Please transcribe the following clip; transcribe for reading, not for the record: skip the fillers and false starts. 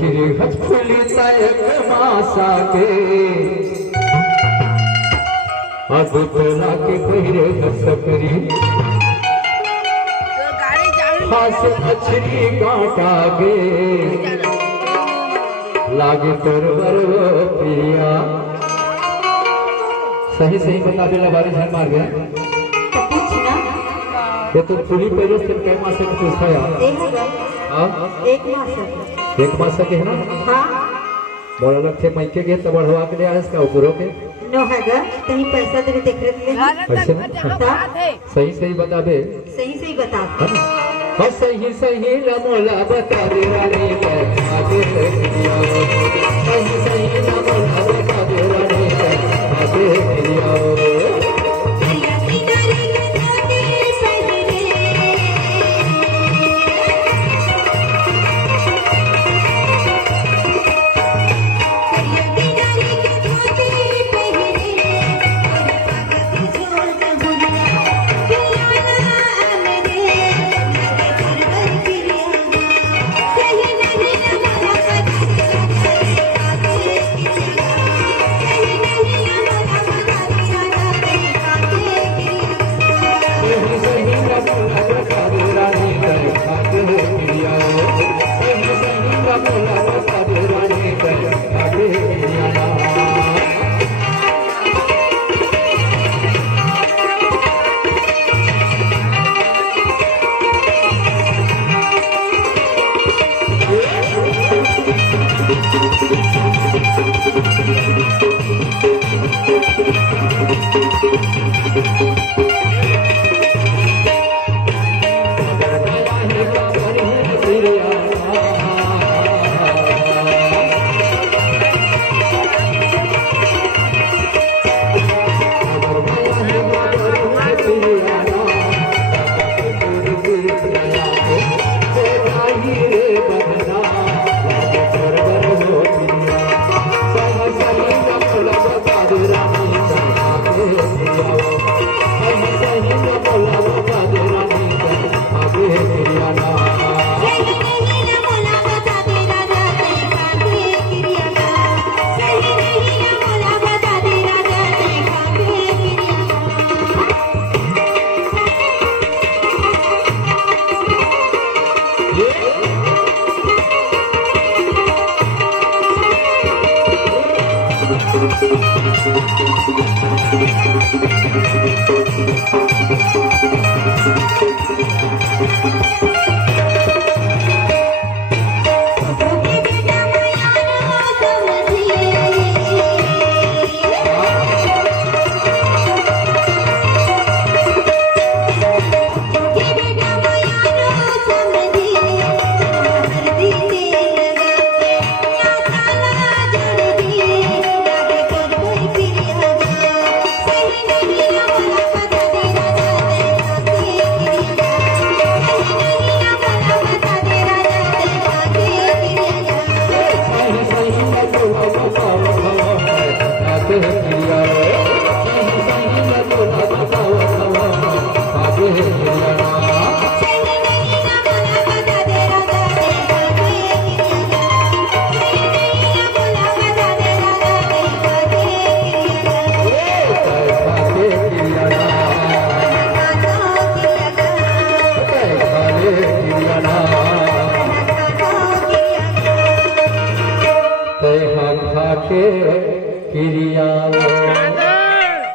पहिरे हज फुलिता एक मासा के अब तोला के पहिरे सकरी खास मछली काटा गे लागे तोर बरवा प्रिया। सही सही बता दे बारिश है मार गया ये तो चूड़ी पहले से कई मास से पूछा यार एक मास के है ना। हाँ बोला लग थे मैके के तो बढ़वा के ले आए इसका ऊपरों के नो हैगा कहीं पैसा देवे देख रहे ऐसे सही सही बता दे सही बता हाँ सही सही मोला बता दे रानी आगे सही मोला बता दे रानी आगे क्रिया